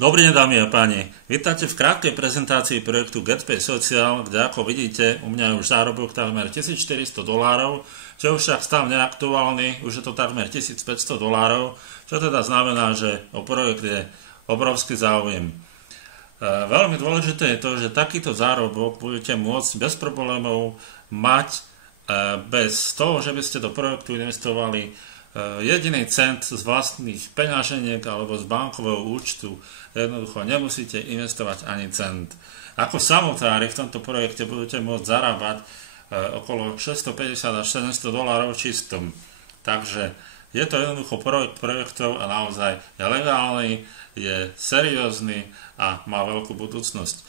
Dobrý deň, dámy a páni. Vítajte v krátkej prezentácii projektu GetPay Social, kde ako vidíte, u mňa je už zárobok takmer $1400, čo je už však stav neaktuálny, už je to takmer $1500, čo teda znamená, že o projekt je obrovský záujem. Veľmi dôležité je to, že takýto zárobok budete môcť bez problémov mať bez toho, že by ste do projektu investovali jediný cent z vlastných peňaženiek alebo z bankového účtu. Jednoducho nemusíte investovať ani cent. Ako samotári v tomto projekte budete môcť zarábať okolo $650 až $700 čistom. Takže je to jednoducho projekt projektov a naozaj je legálny, je seriózny a má veľkú budúcnosť.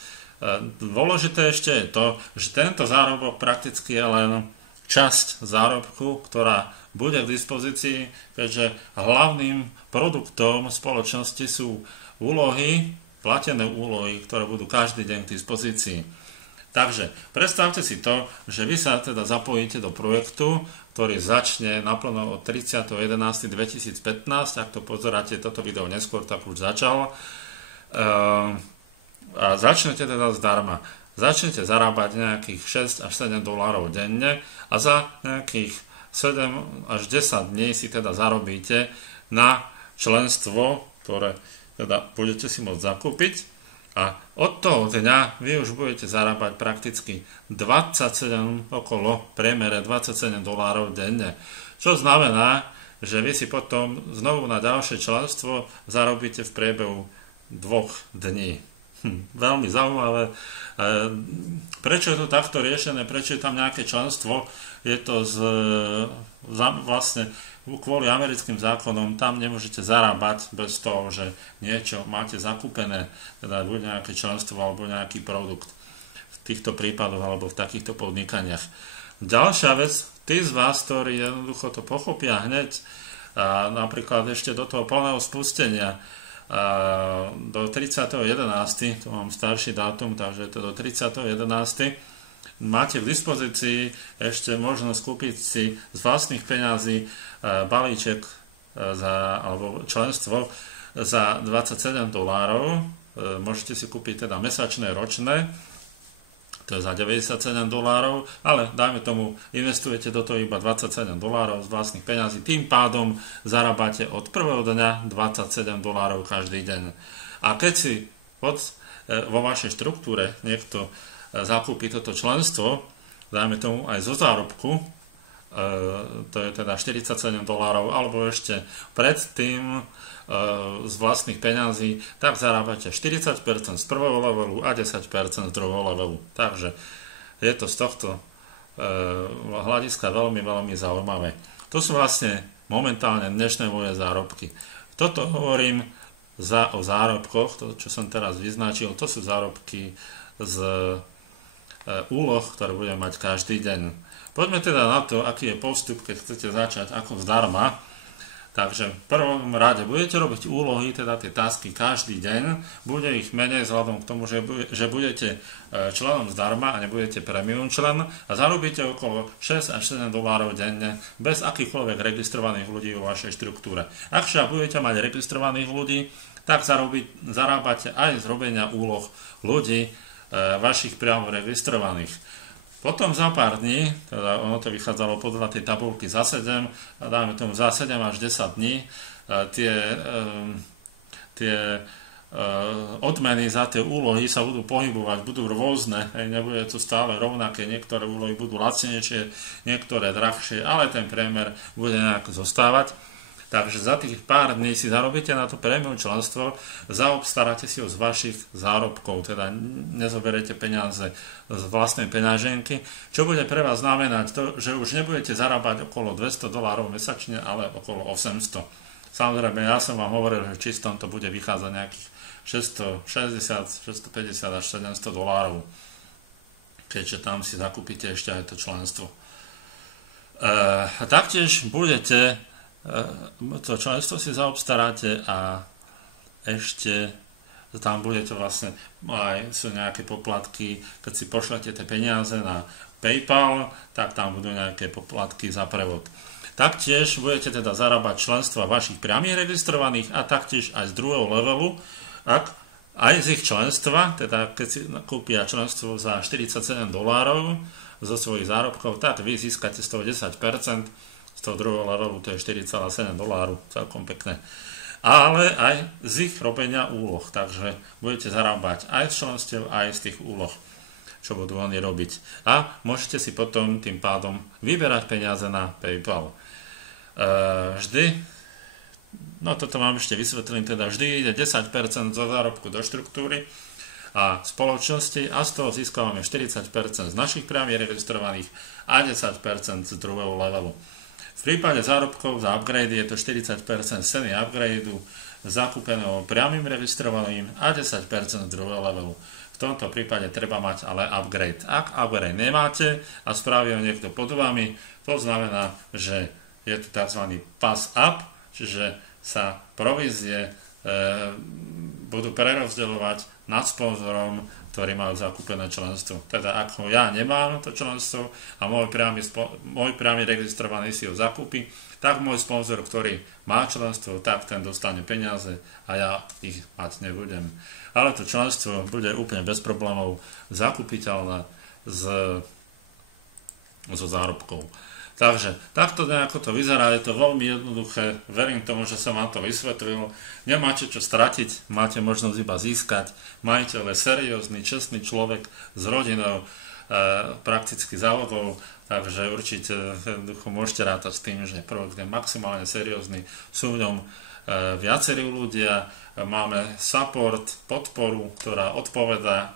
Dôležité ešte je to, že tento zárobok prakticky je len časť zárobku, ktorá bude k dispozícii, keďže hlavným produktom spoločnosti sú úlohy, platené úlohy, ktoré budú každý deň k dispozícii. Takže predstavte si to, že vy sa teda zapojíte do projektu, ktorý začne naplno od 30.11.2015, ak to pozeráte toto video neskôr, tak už začal. A začnete teda zdarma. Začnete zarábať nejakých $6 až $7 denne a za nejakých 7 až 10 dní si teda zarobíte na členstvo, ktoré teda budete si môcť zakúpiť, a od toho dňa vy už budete zarábať prakticky okolo priemere $27 denne. Čo znamená, že vy si potom znovu na ďalšie členstvo zarobíte v priebehu 2 dní. Veľmi zaujímavé. Prečo je to takto riešené? Prečo je tam nejaké členstvo? Je to vlastne kvôli americkým zákonom, tam nemôžete zarábať bez toho, že niečo máte zakúpené, teda buď nejaké členstvo alebo nejaký produkt v týchto prípadoch alebo v takýchto podnikaniach. Ďalšia vec, tí z vás, ktorí jednoducho to pochopia hneď, a napríklad ešte do toho plného spustenia, do 30.11., to mám starší dátum, takže je to do 30.11., máte k dispozícii ešte možnosť kúpiť si z vlastných peňazí balíček alebo členstvo za $27. Môžete si kúpiť teda mesačné, ročné, to je za $97, ale dajme tomu, investujete do toho iba $27 z vlastných peňazí, tým pádom zarábate od prvého dňa $27 každý deň. A keď si vo vašej štruktúre niekto zakúpi toto členstvo, dajme tomu aj zo zárobku, to je teda $47, alebo ešte predtým z vlastných peňazí, tak zarábate 40% z prvého levelu a 10% z druhého levelu. Takže je to z tohto hľadiska veľmi, veľmi zaujímavé. To sú vlastne momentálne dnešné moje zárobky. Toto hovorím o zárobkoch, to čo som teraz vyznačil, to sú zárobky z úloh, ktoré budeme mať každý deň. Poďme teda na to, aký je postup, keď chcete začať ako zdarma. Takže v prvom rade budete robiť úlohy, teda tie tasky každý deň, bude ich menej vzhľadom k tomu, že budete členom zdarma a nebudete premium člen a zarobíte okolo $6 až $7 denne bez akýchkoľvek registrovaných ľudí vo vašej štruktúre. Ak však budete mať registrovaných ľudí, tak zarábate aj z robenia úloh ľudí vašich priamo registrovaných. Potom za pár dní, teda ono to vychádzalo podľa tej tabulky za 7, a dáme tomu za 7 až 10 dní, tie odmeny za tie úlohy sa budú pohybovať, budú rôzne, nebude to stále rovnaké, niektoré úlohy budú lacnejšie, niektoré drahšie, ale ten priemer bude nejak zostávať. Takže za tých pár dní si zarobíte na to prémium členstvo, zaobstaráte si ho z vašich zárobkov, teda nezoberiete peniaze z vlastnej peňaženky, čo bude pre vás znamenať to, že už nebudete zarábať okolo $200 mesačne, ale okolo 800. Samozrejme, ja som vám hovoril, že čistom to bude vychádzať nejakých 660, 650 až $700, keďže tam si zakúpite ešte aj to členstvo. Taktiež budete to členstvo si zaobstaráte a ešte tam budete vlastne, aj sú nejaké poplatky, keď si pošlete tie peniaze na PayPal, tak tam budú nejaké poplatky za prevod. Taktiež budete teda zarábať členstva vašich priamých registrovaných a taktiež aj z druhého levelu, ak aj z ich členstva, teda keď si kúpia členstvo za $47 zo svojich zárobkov, tak vy získate z toho 10%, z toho druhého levelu to je $4,7, celkom pekné. Ale aj z ich robenia úloh, takže budete zarábať aj z členstiev, aj z tých úloh, čo budú oni robiť. A môžete si potom tým pádom vyberať peniaze na PayPal. Vždy, no toto vám ešte vysvetlím, teda vždy ide 10% zo zárobku do štruktúry a spoločnosti a z toho získavame 40% z našich priamy registrovaných a 10% z druhého levelu. V prípade zárobkov za upgrade je to 40% ceny upgradeu zakúpeného priamym registrovaným a 10% z druhého levelu. V tomto prípade treba mať ale upgrade. Ak upgrade nemáte a spraví ho niekto pod vami, to znamená, že je tu tzv. Pass up, čiže sa provízie budú prerozdeľovať nad sponzorom, ktorí majú zakúpené členstvo. Teda ak ho ja nemám, to členstvo, a môj priamy registrovaný si ho zakúpi, tak môj sponzor, ktorý má členstvo, tak ten dostane peniaze a ja ich mať nebudem. Ale to členstvo bude úplne bez problémov zakúpiteľné zo zárobkov. Takže takto nejako to vyzerá, je to veľmi jednoduché, verím tomu, že som vám to vysvetlil, nemáte čo stratiť, máte možnosť iba získať, majiteľ je seriózny, čestný človek s rodinou, prakticky závodov, takže určite jednoducho môžete rátať s tým, že projekt je maximálne seriózny, sú v ňom viacerí ľudia, máme support, podporu, ktorá odpovedá,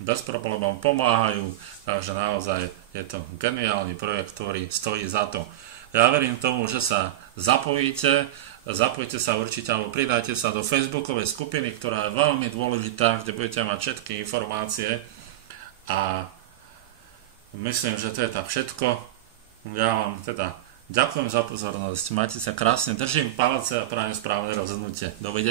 bez problémov pomáhajú, takže naozaj je to geniálny projekt, ktorý stojí za to. Ja verím tomu, že sa zapojite sa určite, alebo pridajte sa do facebookovej skupiny, ktorá je veľmi dôležitá, kde budete mať všetky informácie a myslím, že to je tak všetko. Ja vám teda ďakujem za pozornosť, majte sa krásne, držím palce a prajem správne rozhodnutie. Dovidenia.